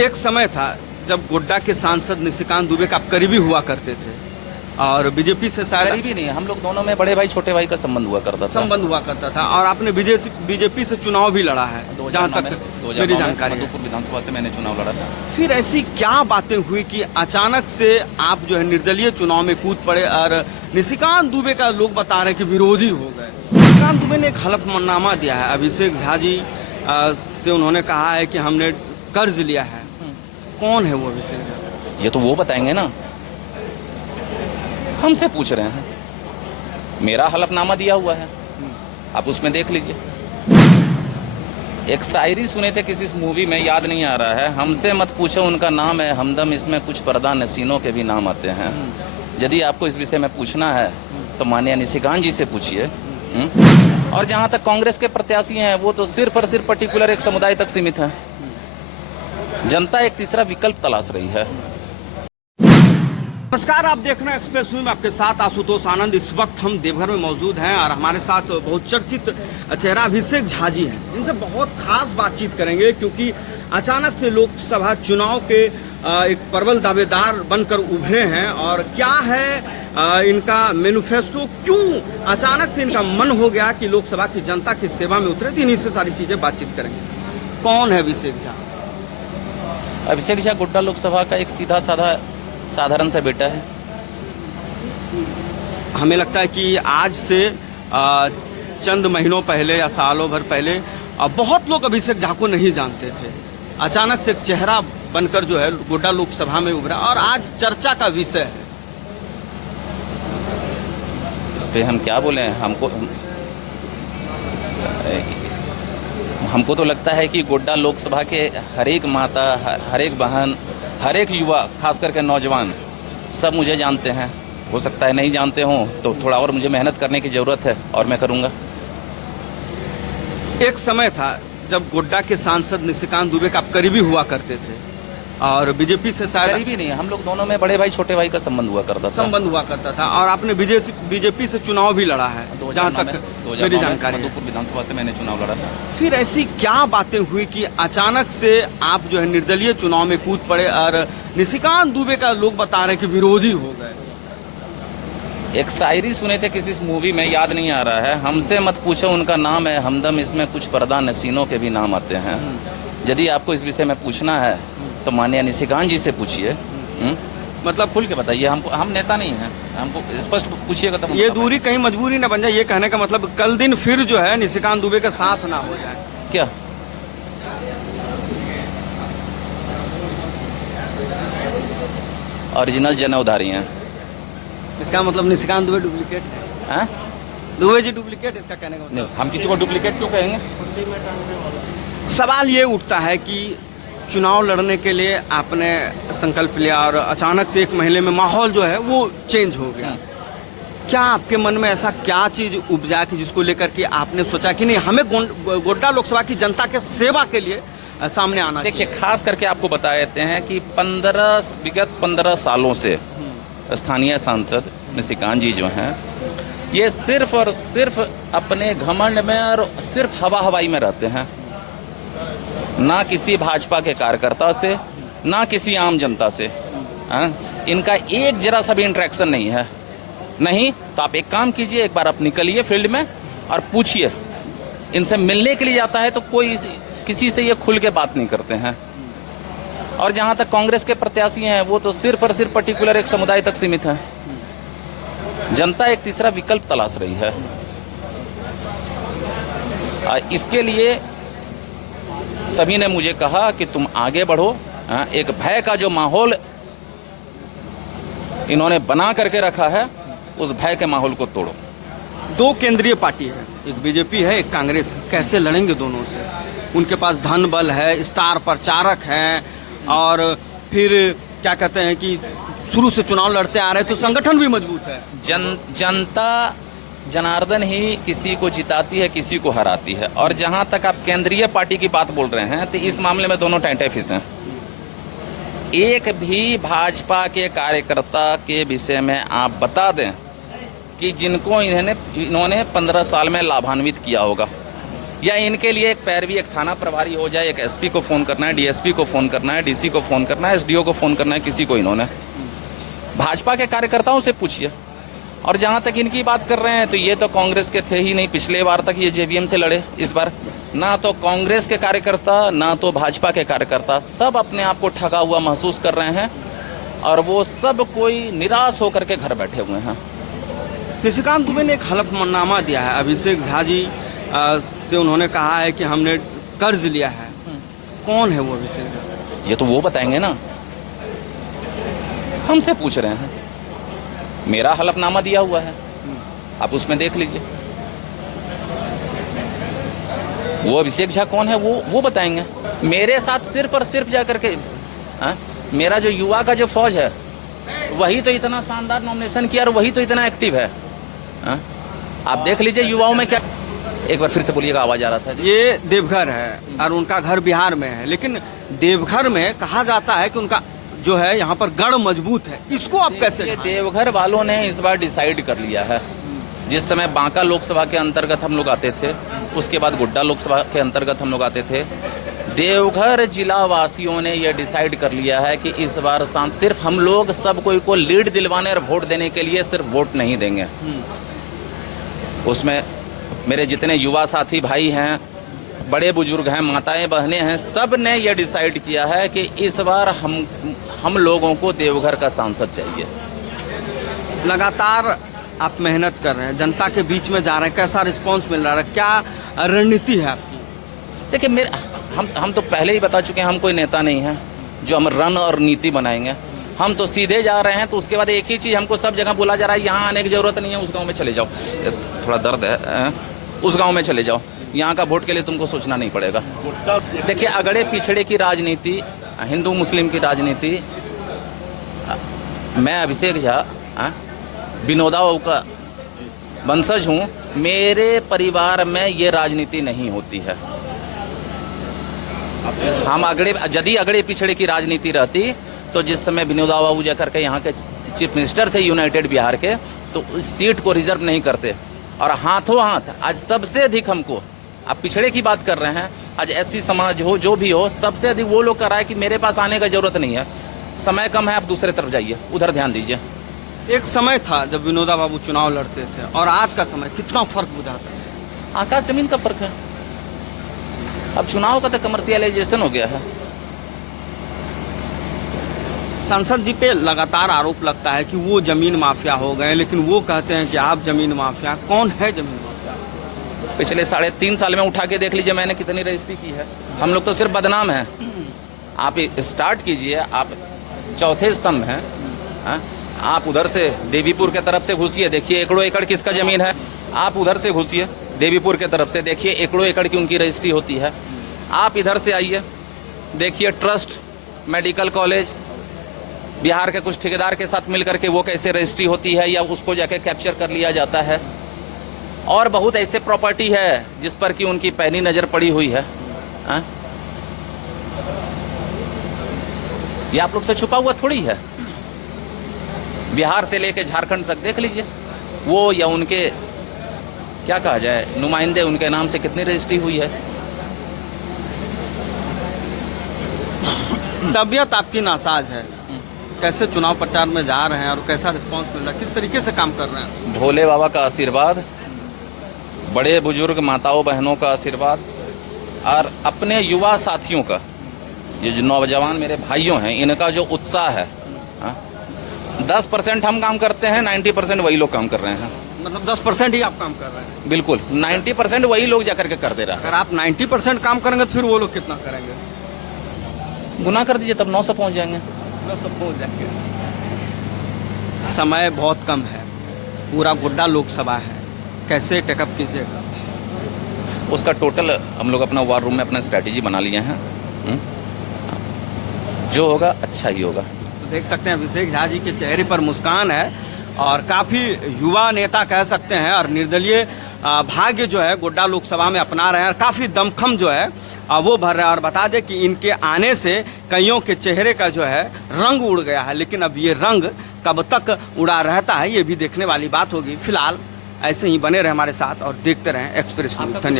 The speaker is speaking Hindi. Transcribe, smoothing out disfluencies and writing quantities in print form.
एक समय था जब गोड्डा के सांसद निशिकांत दुबे का आप करीबी हुआ करते थे और बीजेपी से शायद करीबी नहीं, हम लोग दोनों में बड़े भाई छोटे भाई का संबंध हुआ करता था और आपने बीजेपी से चुनाव भी लड़ा है, जहाँ तक मेरी जानकारी है। मधुपुर विधानसभा से मैंने चुनाव लड़ा था। फिर ऐसी क्या बातें हुई कि अचानक से आप जो है निर्दलीय चुनाव में कूद पड़े और निशिकांत दुबे का लोग बता रहे कि विरोधी हो गए। निशिकांत दुबे ने एक हलफनामा दिया है, अभिषेक झा जी से उन्होंने कहा है कि हमने कर्ज लिया है। कौन है वो अभिषेक झा? ये तो वो बताएंगे ना, हमसे पूछ रहे हैं। मेरा हलफनामा दिया हुआ है, आप उसमें देख लीजिए। एक शायरी सुने थे किसी मूवी में, याद नहीं आ रहा है। हमसे मत पूछो उनका नाम है हमदम, इसमें कुछ पर्दा नसीनों के भी नाम आते हैं। यदि आपको इस विषय में पूछना है तो माननीय निशिकांत जी से पूछिए। और जहाँ तक कांग्रेस के प्रत्याशी हैं वो तो सिर्फ और सिर्फ पर्टिकुलर एक समुदाय तक सीमित है। जनता एक तीसरा विकल्प तलाश रही है। नमस्कार, आप देख रहे हैं एक्सप्रेस न्यूज में आपके साथ आशुतोष आनंद। इस वक्त हम देवघर में मौजूद हैं और हमारे साथ बहुत चर्चित चेहरा अभिषेक झा जी हैं। इनसे बहुत खास बातचीत करेंगे क्योंकि अचानक से लोकसभा चुनाव के एक प्रबल दावेदार बनकर उभरे हैं और क्या है इनका मैनिफेस्टो, क्यों अचानक से इनका मन हो गया कि लोकसभा की जनता की सेवा में उतरे। तो इन्हीं से सारी चीजें बातचीत करेंगे। कौन है अभिषेक झा? अभिषेक झा गोड्डा लोकसभा का एक सीधा साधा साधारण सा बेटा है। हमें लगता है कि आज से चंद महीनों पहले या सालों भर पहले बहुत लोग अभिषेक झा को नहीं जानते थे। अचानक से एक चेहरा बनकर जो है गोड्डा लोकसभा में उभरा और आज चर्चा का विषय है। इस पे हम क्या बोले? हमको तो लगता है कि गोड्डा लोकसभा के हर एक माता, हर एक बहन, हर एक युवा, खास करके नौजवान सब मुझे जानते हैं। हो सकता है नहीं जानते हों तो थोड़ा और मुझे मेहनत करने की ज़रूरत है और मैं करूँगा। एक समय था जब गोड्डा के सांसद निशिकांत दुबे का आप करीबी हुआ करते थे और बीजेपी से शायद करीबी नहीं, हम लोग दोनों में बड़े भाई छोटे भाई का संबंध हुआ करता था और आपने बीजेपी से चुनाव भी लड़ा है, जहाँ तक मेरी जानकारी है। मधुपुर विधानसभा से मैंने चुनाव लड़ा था। फिर ऐसी क्या बातें हुई कि अचानक से आप जो है निर्दलीय चुनाव में कूद पड़े और निशिकांत दुबे का लोग बता रहे कि विरोधी हो गए? एक शायरी सुने थे किसी मूवी में, याद नहीं आ रहा है। हमसे मत पूछो उनका नाम है हमदम, इसमें कुछ पर्दा नसीनों के भी नाम आते हैं। यदि आपको इस विषय में पूछना है तो माननीय निशिकांत जी से पूछिए। मतलब खुल के बताइए, हम नेता नहीं हैं, हमको स्पष्ट पूछिएगा तब। ये दूरी कहीं मजबूरी न बन जाए, ये कहने का मतलब कल दिन फिर जो है निशिकांत दुबे का साथ ना हो जाए क्या? ओरिजिनल जन उधारी हैं। इसका मतलब निशिकांत दुबे डुप्लीकेट है? दुबे जी डुप्लीकेट, इसका कहने का मतलब? हम किसी को डुप्लीकेट क्यों कहेंगे? सवाल ये उठता है कि चुनाव लड़ने के लिए आपने संकल्प लिया और अचानक से एक महीने में माहौल जो है वो चेंज हो गया। क्या आपके मन में ऐसा क्या चीज़ उपजा कि जिसको लेकर के आपने सोचा कि नहीं, हमें गोड्डा लोकसभा की जनता के सेवा के लिए सामने आना? देखिए, खास करके आपको बता देते हैं कि विगत 15 सालों से स्थानीय सांसद निशिकांत जी जो हैं, ये सिर्फ और सिर्फ अपने घमंड में और सिर्फ हवाई में रहते हैं। ना किसी भाजपा के कार्यकर्ता से, ना किसी आम जनता से इनका एक जरा सा भी इंटरेक्शन नहीं है। नहीं तो आप एक काम कीजिए, एक बार आप निकलिए फील्ड में और पूछिए। इनसे मिलने के लिए जाता है तो कोई किसी से ये खुल के बात नहीं करते हैं। और जहाँ तक कांग्रेस के प्रत्याशी हैं वो तो सिर्फ और सिर्फ पर्टिकुलर एक समुदाय तक सीमित है। जनता एक तीसरा विकल्प तलाश रही है। इसके लिए सभी ने मुझे कहा कि तुम आगे बढ़ो। एक भय का जो माहौल इन्होंने बना करके रखा है, उस भय के माहौल को तोड़ो। दो केंद्रीय पार्टी है, एक बीजेपी है, एक कांग्रेस। कैसे लड़ेंगे दोनों से? उनके पास धन बल है, स्टार प्रचारक हैं और फिर क्या कहते हैं कि शुरू से चुनाव लड़ते आ रहे तो संगठन भी मजबूत है। जनता जनार्दन ही किसी को जिताती है, किसी को हराती है। और जहां तक आप केंद्रीय पार्टी की बात बोल रहे हैं तो इस मामले में दोनों टेंटे फिस हैं। एक भी भाजपा के कार्यकर्ता के विषय में आप बता दें कि जिनको इन्होंने 15 साल में लाभान्वित किया होगा, या इनके लिए एक पैरवी, एक थाना प्रभारी हो जाए, एक एसपी को फ़ोन करना है, डीएसपी को फ़ोन करना है, डीसी को फ़ोन करना है, एसडीओ को फ़ोन करना है, किसी को इन्होंने। भाजपा के कार्यकर्ताओं से पूछिए। और जहाँ तक इनकी बात कर रहे हैं तो ये तो कांग्रेस के थे ही नहीं, पिछले बार तक ये जेवीएम से लड़े। इस बार ना तो कांग्रेस के कार्यकर्ता ना तो भाजपा के कार्यकर्ता, सब अपने आप को ठगा हुआ महसूस कर रहे हैं और वो सब कोई निराश होकर के घर बैठे हुए हैं। निशिकांत दुबे ने एक हलफनामा दिया है अभिषेक झा जी से, उन्होंने कहा है कि हमने कर्ज लिया है। कौन है वो अभिषेक झा? ये तो वो बताएंगे ना, हमसे पूछ रहे हैं। मेरा हलफनामा दिया हुआ है, आप उसमें देख लीजिए। वो अभिषेक झा कौन है वो बताएंगे। मेरे साथ सिर्फ और सिर्फ जाकर के मेरा जो युवा का जो फौज है वही तो इतना शानदार नॉमिनेशन किया और वही तो इतना एक्टिव है। आप देख लीजिए युवाओं में क्या। एक बार फिर से बोलिएगा, आवाज आ रहा था। ये देवघर है और उनका घर बिहार में है, लेकिन देवघर में कहा जाता है कि उनका जो है यहाँ पर गढ़ मजबूत है। इसको आप कैसे? ये देवघर वालों ने इस बार डिसाइड कर लिया है। जिस समय बांका लोकसभा के अंतर्गत हम लोग आते थे, उसके बाद गोड्डा लोकसभा के अंतर्गत हम लोग आते थे, देवघर जिला वासियों ने यह डिसाइड कर लिया है कि इस बार सिर्फ हम लोग सब कोई को लीड दिलवाने और वोट देने के लिए सिर्फ वोट नहीं देंगे। उसमें मेरे जितने युवा साथी भाई हैं, बड़े बुजुर्ग हैं, माताएं बहनें हैं, सब ने यह डिसाइड किया है कि इस बार हम लोगों को देवघर का सांसद चाहिए। लगातार आप मेहनत कर रहे हैं, जनता के बीच में जा रहे हैं, कैसा रिस्पांस मिल रहा है, क्या रणनीति है आपकी? देखिए हम तो पहले ही बता चुके हैं, हम कोई नेता नहीं हैं जो हम रन और नीति बनाएंगे। हम तो सीधे जा रहे हैं। तो उसके बाद एक ही चीज़ हमको सब जगह बोला जा रहा है, यहाँ आने की ज़रूरत नहीं है, उस गांव में चले जाओ, थोड़ा दर्द है, उस गांव में चले जाओ, यहाँ का वोट के लिए तुमको सोचना नहीं पड़ेगा। देखिए अगड़े पिछड़े की राजनीति, हिंदू मुस्लिम की राजनीति, मैं अभिषेक झा विनोदा बाबू का वंशज हूँ, मेरे परिवार में ये राजनीति नहीं होती है। हम यदि अगड़े पिछड़े की राजनीति रहती तो जिस समय विनोदा बाबू जाकर के यहाँ के चीफ मिनिस्टर थे यूनाइटेड बिहार के, तो उस सीट को रिजर्व नहीं करते। और हाथों हाथ आज सबसे अधिक हमको, आप पिछड़े की बात कर रहे हैं, आज एससी समाज हो जो भी हो, सबसे अधिक वो लोग कर रहा है कि मेरे पास आने का जरूरत नहीं है, समय कम है, आप दूसरे तरफ जाइए, उधर ध्यान दीजिए। एक समय था जब विनोदा बाबू चुनाव लड़ते थे और आज का समय, कितना फर्क बुझाता है? आकाश जमीन का फर्क है। अब चुनाव का तो कमर्शियलाइजेशन हो गया है। सांसद जी पे लगातार आरोप लगता है कि वो जमीन माफिया हो गए, लेकिन वो कहते हैं कि आप जमीन माफिया। कौन है जमीन माफिया? पिछले 3.5 साल में उठा के देख लीजिए मैंने कितनी रजिस्ट्री की है। हम लोग तो सिर्फ बदनाम हैं। आप स्टार्ट कीजिए, आप चौथे स्तंभ हैं, आप उधर से देवीपुर के तरफ से घुसिए, देखिए एकड़ों एकड़ किसका ज़मीन है। आप उधर से घुसिए देवीपुर के तरफ से, देखिए एकड़ों एकड़ की उनकी रजिस्ट्री होती है। आप इधर से आइए, देखिए ट्रस्ट, मेडिकल कॉलेज, बिहार के कुछ ठेकेदार के साथ मिलकर के वो कैसे रजिस्ट्री होती है या उसको जाके कैप्चर कर लिया जाता है। और बहुत ऐसे प्रॉपर्टी है जिस पर कि उनकी पैनी नज़र पड़ी हुई है। ये आप लोग से छुपा हुआ थोड़ी है। बिहार से लेके झारखंड तक देख लीजिए, वो या उनके क्या कहा जाए नुमाइंदे, उनके नाम से कितनी रजिस्ट्री हुई है। तबीयत आपकी नासाज है, कैसे चुनाव प्रचार में जा रहे हैं और कैसा रिस्पांस मिल रहा है, किस तरीके से काम कर रहे हैं? भोले बाबा का आशीर्वाद, बड़े बुजुर्ग माताओं बहनों का आशीर्वाद और अपने युवा साथियों का, ये जो नौजवान मेरे भाइयों हैं, इनका जो उत्साह है। 10% हम काम करते हैं, 90% वही लोग काम कर रहे हैं। मतलब 10% ही आप काम कर रहे हैं? बिल्कुल, 90% वही लोग जाकर के कर दे रहा है। अगर आप 90% काम करेंगे तो फिर वो लोग कितना करेंगे? गुना कर दीजिए, तब 900 पहुँच जाएंगे। सब पहुँच जाएंगे। समय बहुत कम है, पूरा गोड्डा लोकसभा है, कैसे टेकअप कीजिएगा? उसका टोटल हम लोग अपना वार रूम में अपना स्ट्रैटेजी बना लिए हैं। जो होगा अच्छा ही होगा। तो देख सकते हैं अभिषेक झा जी के चेहरे पर मुस्कान है और काफ़ी युवा नेता कह सकते हैं और निर्दलीय भाग्य जो है गोड्डा लोकसभा में अपना रहे हैं और काफ़ी दमखम जो है वो भर रहा है। और बता दें कि इनके आने से कईयों के चेहरे का जो है रंग उड़ गया है, लेकिन अब ये रंग कब तक उड़ा रहता है ये भी देखने वाली बात होगी। फिलहाल ऐसे ही बने रहे हमारे साथ और देखते रहें एक्सप्रेस न्यूज़। धन्यवाद।